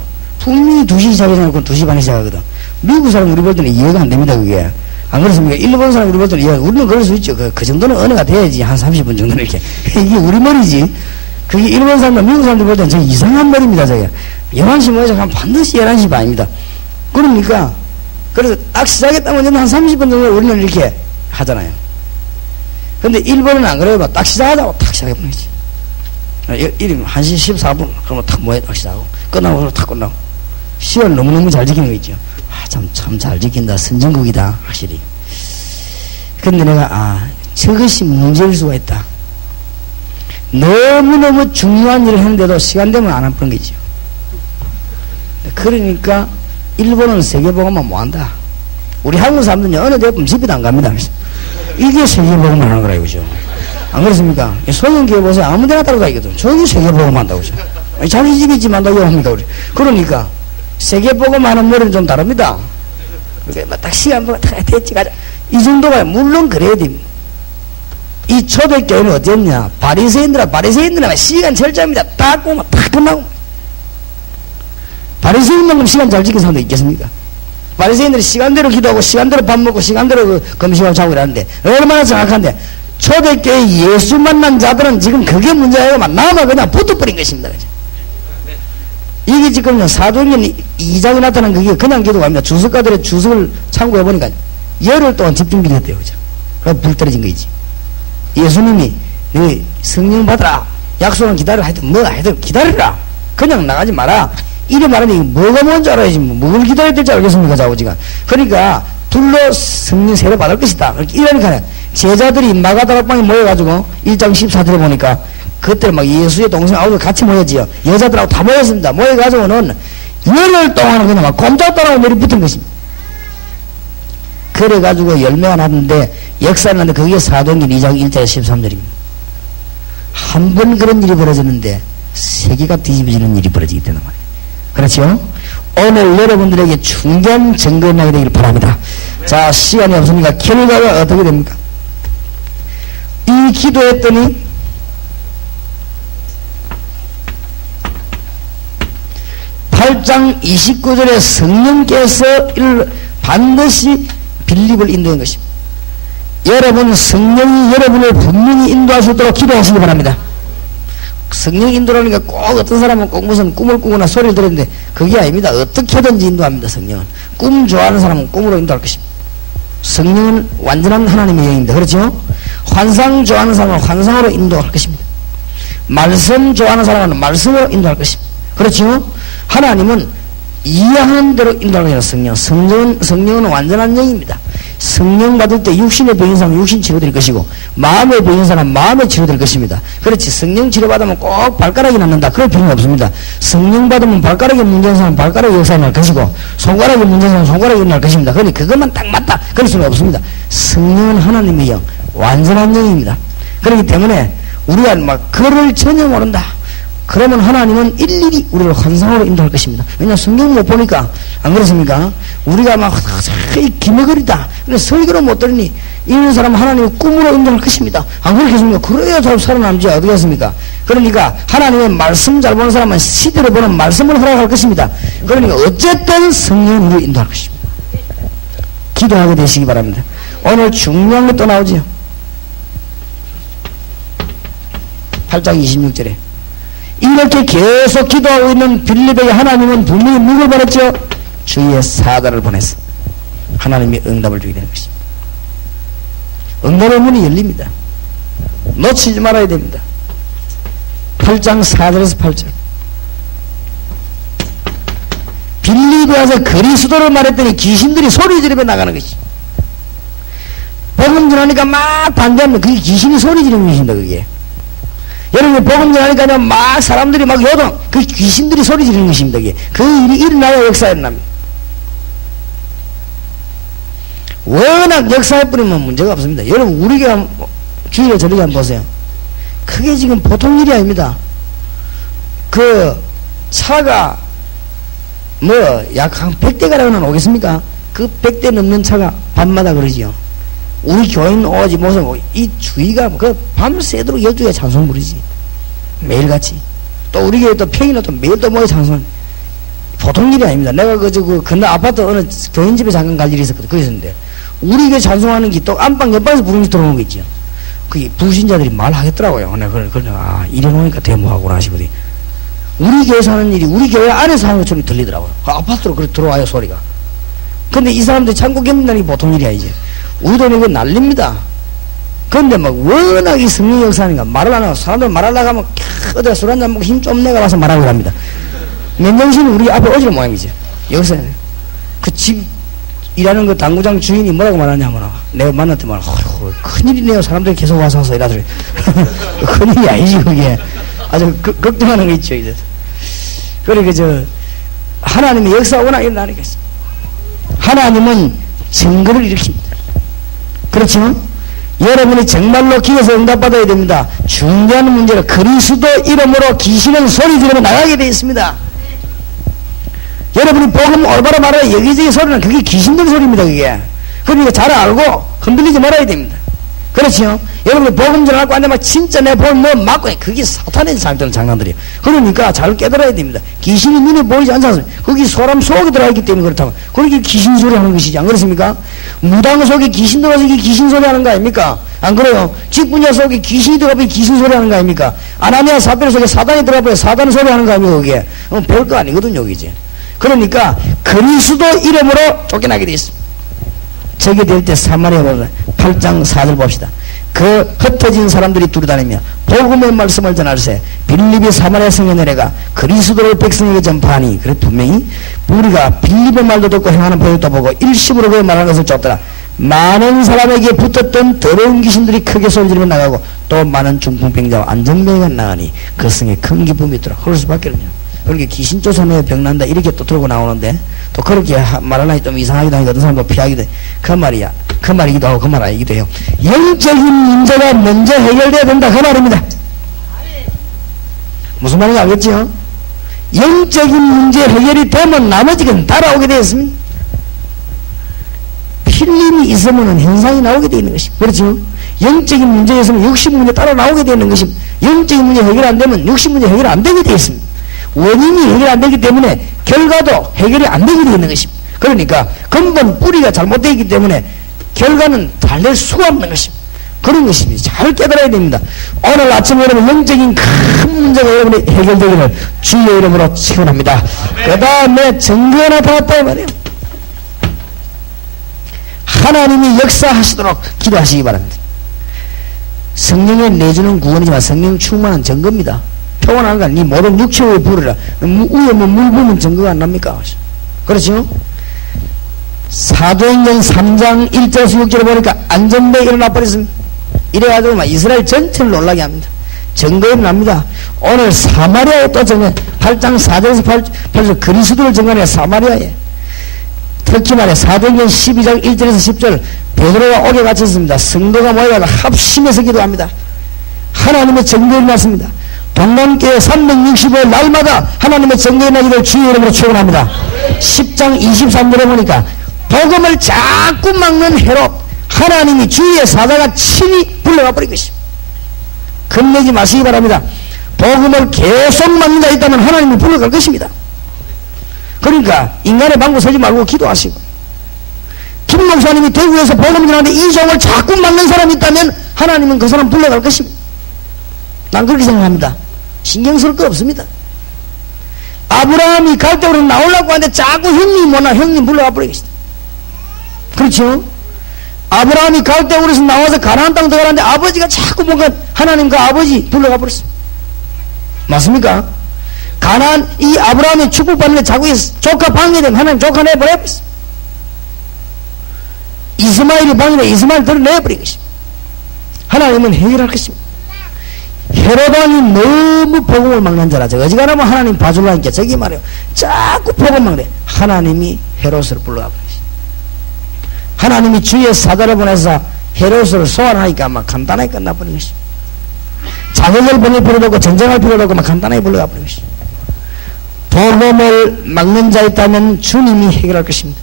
분명히 2시 시작해놓고 2시 반에 시작하거든. 미국 사람 우리 볼 때는 이해가 안 됩니다, 그게. 안 그렇습니까? 일본 사람 우리 볼 때는 우리는 그럴 수 있죠. 그 정도는 언어가 돼야지. 한 30분 정도는 이렇게. 이게 우리 머리지. 그게 일본 사람과 미국 사람들 볼 때는 저 이상한 머리입니다, 저게. 11시 모여서 하면 반드시 11시 반입니다. 그러니까, 그래서 딱 시작했다면 한 30분 정도 우리는 이렇게 하잖아요. 근데 일본은 안 그래요. 딱 시작하자고 탁 시작해보는 거지. 이름 1시 14분. 그러면 탁 모여 딱 시작하고. 끝나고 탁 끝나고. 시간 너무너무 잘 지키는 거 있죠. 참 잘 지킨다. 선진국이다. 확실히. 근데 내가, 저것이 문제일 수가 있다. 너무너무 중요한 일을 했는데도 시간 되면 안 하는 거죠. 그러니까, 일본은 세계보고만 못 한다. 우리 한국 사람들은 어느 대학은 집에도 안 갑니다. 이게 세계보고만 하는 거라 이거죠. 안 그렇습니까? 소년교회 보세요. 아무 데나 따라다니거든. 저기 세계보고만 한다고 그러죠. 자기 집에 있지만 다 합니까, 우리. 그러니까, 세계보고만 하는 머리는 좀 다릅니다. 그러니까 딱 시간 보고 딱 됐지, 가자. 이 정도가, 물론 그래야 됩니다. 이 초대교회는 어땠냐? 바리새인들은 시간 철저합니다. 딱 보면 딱 끝나고. 바리새인만큼 시간 잘 지키는 사람도 있겠습니까? 바리새인들이 시간대로 기도하고 시간대로 밥 먹고 시간대로 금식하고 자고 이러는데 얼마나 정확한데 초대교회 예수 만난 자들은 지금 그게 문제예요. 남아 그냥 붙어버린 것입니다. 그죠? 이게 지금 사도행전 2장에 나타난 그게 그냥 기도가 아닙니다. 주석가들의 주석을 참고해 보니까 열흘 동안 집중 기도했대요. 그죠? 그래서 불 떨어진 거지. 예수님이 너 성령 받으라. 약속은 기다려. 하여튼 기다리라. 그냥 나가지 마라. 이래 말하면 뭐가 뭔지 알아야지. 뭘 기다려야 될지 알겠습니까, 자오지가. 그러니까 둘로 성령 세례 받을 것이다. 이러니까 제자들이 마가다락방에 모여가지고 1장 14절에 보니까 그때 막 예수의 동생 아우들 같이 모였지요. 여자들하고 다 모였습니다. 모여가지고는 열흘 동안은 그냥 막 꼼짝도 안 하고 붙은 것입니다. 그래가지고 10명이 났는데 역사를 하는데 그게 사도행전 2장 1절 13절입니다. 한 번 그런 일이 벌어졌는데 세계가 뒤집어지는 일이 벌어지기 때문에 말이에요. 그렇죠? 오늘 여러분들에게 중요한 증거가 나게 되기를 바랍니다. 자, 시간이 없으니까 결과가 어떻게 됩니까? 이 기도했더니 (8장 29절에) 성령께서 이를 반드시 빌립을 인도한 것입니다. 여러분 성령이 여러분을 분명히 인도할 수 있도록 기도하시기 바랍니다. 성령 인도라는 게 꼭 어떤 사람은 꼭 무슨 꿈을 꾸거나 소리를 들었는데 그게 아닙니다. 어떻게든지 인도합니다. 성령은. 꿈 좋아하는 사람은 꿈으로 인도할 것입니다. 성령은 완전한 하나님의 영입니다. 그렇죠? 환상 좋아하는 사람은 환상으로 인도할 것입니다. 말씀 좋아하는 사람은 말씀으로 인도할 것입니다. 그렇죠? 하나님은 이해하는 대로 인도하는 것이라 성령은 완전한 영입니다. 성령 받을 때 육신의 병인 사람은 육신 치료될 것이고 마음의 병인 사람은 마음의 치료될 것입니다. 그렇지. 성령 치료받으면 꼭 발가락이 낫는다. 그럴 필요는 없습니다. 성령 받으면 발가락이 문제인 사람은 발가락이 역사가 날 것이고 손가락이 문제인 사람은 손가락이 날 것입니다. 그러니 그것만 딱 맞다. 그럴 수는 없습니다. 성령은 하나님의 영, 완전한 영입니다. 그렇기 때문에 우리가 막 그를 전혀 모른다. 그러면 하나님은 일일이 우리를 환상으로 인도할 것입니다. 왜냐하면 성경 못 보니까. 안 그렇습니까? 우리가 막 기매거리다. 근데 설교를 못 들으니 이런 사람은 하나님의 꿈으로 인도할 것입니다. 안 그렇겠습니까? 그래야 잘 살아남지 어떻게 했습니까? 그러니까 하나님의 말씀 잘 보는 사람은 시대로 보는 말씀을 허락할 것입니다. 그러니까 어쨌든 성령은 우리를 인도할 것입니다. 기도하게 되시기 바랍니다. 오늘 중요한 것 또 나오죠. 8장 26절에 이렇게 계속 기도하고 있는 빌립에게 하나님은 분명히 누굴 보냈죠? 주의 사자를 보내서 하나님이 응답을 주게 되는 것입니다. 응답의 문이 열립니다. 놓치지 말아야 됩니다. 8장 4절에서 8절. 빌립에 와서 그리스도를 말했더니 귀신들이 소리 지르며 나가는 것이. 복음 전하니까 막 반대하면 그게 귀신이 소리 지르는 것입니다. 그게. 여러분 복음 전하니까 막 사람들이 막 요동, 그 귀신들이 소리 지르는 것입니다. 그게. 그 일이 일어나야 역사에 일어납니다. 워낙 역사에 뿌리면 문제가 없습니다. 여러분 우리가 주일에 저녁에 한번 보세요. 그게 지금 보통 일이 아닙니다. 그 차가 뭐 약 한 100대가량은 오겠습니까? 그 100대 넘는 차가 밤마다 그러지요. 우리 교인 오지 모습 이 주의가 그 밤새도록 12시에 찬송 부르지. 매일같이. 또 우리 교회 또 평일에 또 매일 또 모여 찬송. 보통 일이 아닙니다. 내가 근데 아파트 어느 교인집에 잠깐 갈 일이 있었거든. 거기 있었는데, 우리 교회 찬송하는 게 또 안방 옆방에서 부흥이 들어오는 거 있죠. 그 부신자들이 말하겠더라고요. 내가 이래놓으니까 대모하구나 하시거든요. 우리 교회에서 하는 일이 우리 교회 안에서 하는 것처럼 들리더라고요. 그 아파트로 그렇게 들어와요, 소리가. 근데 이 사람들이 참고 견딘다는 게 보통 일이 아니지. 우리 동네 이거 난립니다. 근데 막 워낙 이 성령 역사니까 말을 안 하고 사람들 말하려고 하면 어디가 술 한잔 먹고 힘 좀 내가 와서 말하고 합니다. 맨정신이 우리 앞에 오지는 모양이지. 여기서 그 집 일하는 그 당구장 주인이 뭐라고 말하냐면, 내가 만날 때만, 큰일이네요. 사람들이 계속 와서 이라더니. 큰일이 아니지, 그게. 아주 걱정하는 거 있죠, 이제. 그러니까 하나님의 역사가 워낙 일어나니까. 하나님은 증거를 일으킵니다. 그렇죠? 여러분이 정말로 기도해서 응답받아야 됩니다. 중요한 문제는 그리스도 이름으로 귀신은 소리 지르며 나가게 되어 있습니다. 여러분이 복음 올바로 말하여 여기저기 소리는 그게 귀신들 소리입니다, 그게. 그러니까 잘 알고 흔들리지 말아야 됩니다. 그렇죠? 여러분이 복음 전하고 안 되면 진짜 내 복음 뭐 맞고, 그게 사탄의 사람들은 장난들이에요. 그러니까 잘 깨달아야 됩니다. 귀신이 눈에 보이지 않지 않습니까? 거기 사람 속에 들어가 있기 때문에 그렇다고. 그렇게 귀신 소리 하는 것이지, 안 그렇습니까? 무당 속에 귀신 들어가서 이게 귀신 소리 하는 거 아닙니까? 안 그래요? 직분자 속에 귀신이 들어가면 귀신 소리 하는 거 아닙니까? 아나니아 사피라 속에 사단이 들어가면 사단 소리 하는 거 아닙니까, 그게? 별거 아니거든요, 이제. 그러니까 그리스도 이름으로 쫓겨나게 되어 있습니다. 저게 될 때 사마리아 보면 8장 4절 봅시다. 그 흩어진 사람들이 두루다니며 복음의 말씀을 전할세 빌립이 사마리아 성에 내려가 그리스도를 백성에게 전파하니. 그래 분명히 우리가 빌립의 말도 듣고 행하는 표적도 보고 일심으로 그의 말하는 것을 쫓더라. 많은 사람에게 붙었던 더러운 귀신들이 크게 소리지르며 나가고 또 많은 중풍병자와 안정병이가 나가니 그 성에 큰 기쁨이 있더라. 그럴 수밖에 없냐. 그렇게 귀신 쫓아내어 병난다 이렇게 또 들고 나오는데 또 그렇게 말하려니 좀 이상하기도 하니까 어떤 사람도 피하기도 해. 그 말이야. 그 말이기도 하고 그 말 아니기도 해요. 영적인 문제가 먼저 해결돼야 된다 그 말입니다. 무슨 말인지 알겠죠? 영적인 문제 해결이 되면 나머지는 따라오게 되어 있습니다. 필름이 있으면 현상이 나오게 되어 있는 것입니다. 그렇죠? 영적인 문제에 있으면 육신 문제 따라 나오게 되어 있는 것입니다. 영적인 문제 해결 안 되면 육신 문제 해결 안 되게 되어 있습니다. 원인이 해결 안 되기 때문에 결과도 해결이 안 되게 되어 있는 것입니다. 그러니까 근본 뿌리가 잘못되어 있기 때문에 결과는 달랠 수가 없는 것입니다. 그런 것입니다. 잘 깨달아야 됩니다. 오늘 아침 여러분 영적인 큰 문제가 여러분이 해결되기를 주의 이름으로 축원합니다. 그 다음에 증거가 나타났다 이 말이에요. 하나님이 역사하시도록 기도하시기 바랍니다. 성령을 내주는 구원이지만 성령 충만한 증거입니다. 표현하는 건 네 모든 육체의 불이라. 위에 뭐 물 부으면 증거가 안 납니까? 그렇죠? 사도행전 3장 1절에서 6절을 보니까 안전벨이 일어나 버렸습니다. 이래가지고 막 이스라엘 전체를 놀라게 합니다. 증거가 일어납니다. 오늘 사마리아에 또 증거 8장 4절에서 8절 그리스도를 증거하는 사마리아에 특히 말해 사도행전 12장 1절에서 10절 베드로가 옥에 갇혔습니다. 성도가 모여서 합심해서 기도합니다. 하나님의 증거가 일어났습니다. 동남교회 365일 날마다 하나님의 증거가 일어나기를 주의 이름으로 축원합니다. 10장 23절에 보니까 복음을 자꾸 막는 헤롯 하나님이 주의 사자가 친히 불러가 버린 것입니다. 겁내지 마시기 바랍니다. 복음을 계속 막는 자 있다면 하나님이 불러갈 것입니다. 그러니까 인간의 방구 서지 말고 기도하시고, 김 목사님이 대구에서 복음 전하는데 이 종을 자꾸 막는 사람이 있다면 하나님은 그 사람 불러갈 것입니다. 난 그렇게 생각합니다. 신경 쓸 거 없습니다. 아브라함이 갈대우로 나오려고 하는데 자꾸 형님 뭐나 형님 불러가 버리겠습니다. 그렇죠? 아브라함이 갈대우로에서 나와서 가나안 땅 들어가는데 아버지가 자꾸 뭔가 하나님 그 아버지 불러가 버렸습니다. 맞습니까? 가나안 이 아브라함이 축복받는데 자꾸 조카 방해되면 하나님 조카 내버려버렸습니다. 이스마엘이 방해되면 이스마엘 들어내버린 것입니다. 하나님은 해결할 것입니다. 헤로당이 너무 복음을 막는 자라. 어지간하면 하나님 봐줄라니까 저기 말이에요. 자꾸 복음 막네. 하나님이 헤롯을 불러가 버리시. 하나님이 주의 사자를 보내서 헤롯을 소환하니까 아마 간단하게 끝나버린 것이. 자격을 보낼 필요도 없고 전쟁할 필요도 없고 막 간단하게 불러가 버린 것이. 복음을 막는 자 있다면 주님이 해결할 것입니다.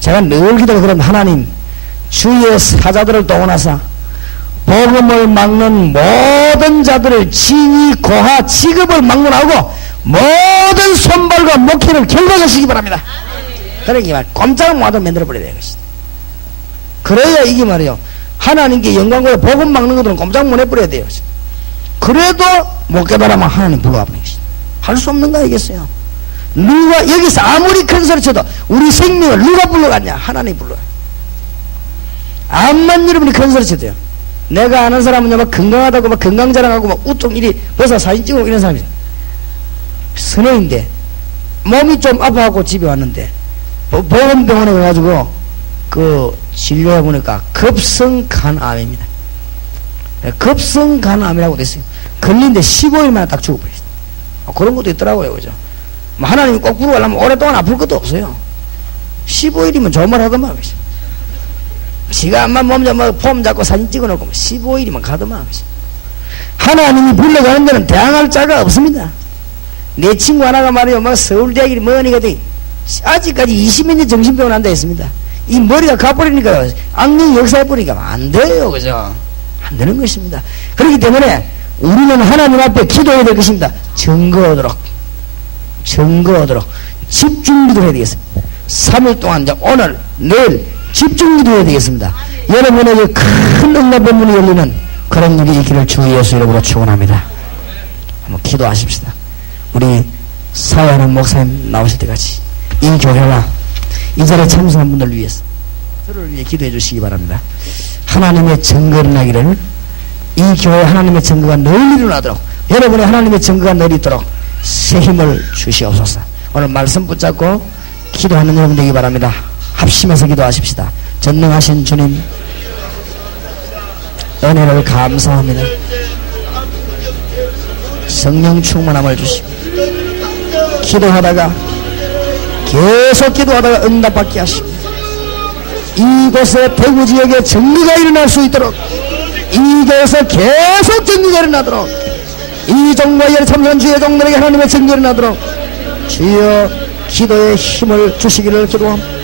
제가 늘 기도를 그럼 하나님 주의 사자들을 동원하사 복음을 막는 모든 자들을 지위, 고하, 직업을 막론하고 모든 손발과 목회를 결박하시기 바랍니다. 그러니까 말 꼼짝 못하도록 만들어버려야 되겠습니다. 그래야 이게 말이요 하나님께 영광과 복음 막는 것들은 꼼짝 못 해버려야 돼요. 그래도 못 깨달으면 하나님 불러와 버리는 것이다. 할 수 없는 거 아니겠어요? 누가 여기서 아무리 큰 소리 쳐도 우리 생명을 누가 불러갔냐? 하나님이 불러요. 암만 여러분이 큰 소리 쳐도요. 내가 아는 사람은요 막 건강하다고 막 건강 자랑하고 막 우통 이리 벗어 사진 찍고 이런 사람이 선생인데 몸이 좀 아파갖고 집에 왔는데 보건병원에 가가지고 그 진료해 보니까 급성간암입니다. 급성간암이라고 됐어요. 걸린데 15일 만에 딱 죽어버렸어요. 그런 것도 있더라고요. 그죠? 뭐 하나님이 꼭 부르려면 오랫동안 아플 것도 없어요. 15일이면 좋은 말 하더만. 지가 암만 몸 잡고 폼 잡고 사진 찍어놓고 15일이면 가더만. 하나님이 불러가는 데는 대항할 자가 없습니다. 내 친구 하나가 말이요, 막 서울대학이 머니거든. 아직까지 20몇 년 정신병원 앉아 있습니다. 이 머리가 가버리니까 악령 역사해버리니까 안 돼요. 그죠? 안 되는 것입니다. 그렇기 때문에 우리는 하나님 앞에 기도해야 될 것입니다. 증거 얻도록 집중기도 해야 되겠습니다. 3일 동안 이제 오늘 내일 집중기도 해야 되겠습니다. 여러분에게 큰 응답의 문이 열리는 그런 일이 있기를 주 예수 이름으로 축원합니다. 한번 기도하십시다. 우리 사회하는 목사님 나오실 때까지 이 교회와 이 자리에 참석한 분들 위해서 저를 위해 기도해 주시기 바랍니다. 하나님의 증거를 나기를 이 교회 하나님의 증거가 늘 일어나도록 여러분의 하나님의 증거가 늘 있도록 새 힘을 주시옵소서. 오늘 말씀 붙잡고 기도하는 여러분 되기 바랍니다. 합심해서 기도하십시다. 전능하신 주님 은혜를 감사합니다. 성령 충만함을 주시고 기도하다가 계속 기도하다가 응답받게 하시고 이곳에 대구 지역에 정리가 일어날 수 있도록 이곳에서 계속 정리가 일어나도록 이 종과 열에 참여한 주의 종들에게 하나님의 정리가 일어나도록 주여 기도의 힘을 주시기를 기도합니다.